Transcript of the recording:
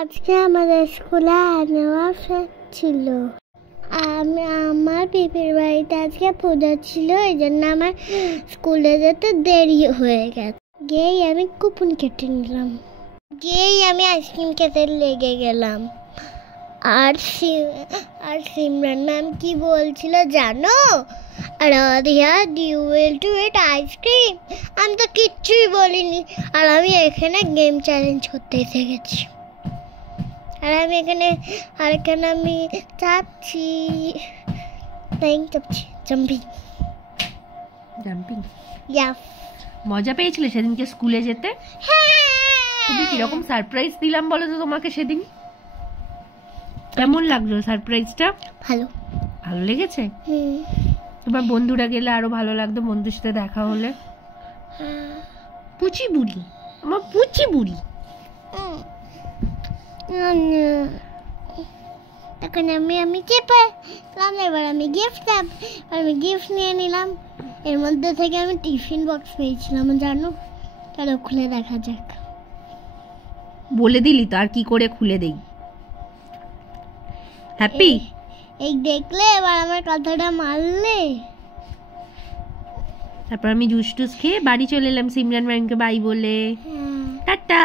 আজকে আমাদের স্কুলে অ্যানিভার্সারি ছিল। আমার পিপির বাড়িতে আজকে পূজা ছিল, এই জন্য আমার স্কুলে যেতে দেরি হয়ে গেছে। গিয়েই আমি কুপন কেটে নিলাম, গিয়েই আমি আইসক্রিম খেতে লেগে গেলাম। আর সিমরান ম্যাম কি বলছিল জানো? Radhiya you will to eat ice cream. আমি তো কিচ্ছুই বলিনি, আর আমি এখানে গেম চ্যালেঞ্জ করতে এসে গেছি। আর আমি এখানে আমি চাপছি, জাম্পিং। মজা পেয়েছিলে সেদিনকে স্কুলে যেতে? তুমি কিরকম সারপ্রাইজ দিলাম বলো তো তোমাকে সেদিন? কেমন লাগলো সারপ্রাইজটা? ভালো লেগেছে? তোমার বন্ধুরা গেলে আরো ভালো লাগতো, বন্ধুর সাথে দেখা হলে। পুচি বুড়ি, আমার পুচি বুড়ি। তখন আমি চেপেলাম, এবার আমি গিফট নিয়ে নিলাম। এর মধ্যে থেকে আমি টিফিন বক্স পেয়েছিলাম জানো। চলো খুলে দেখা যাক। বলে দিলি তো, আর কি করে খুলে দেই? হ্যাপি এই দেখলে, এবার আমার কথাটা মানলে। তারপর আমি জুস টুস খেয়ে বাড়ি চলে এলাম সিমরান ম্যামকে বাই বলে। টাটা।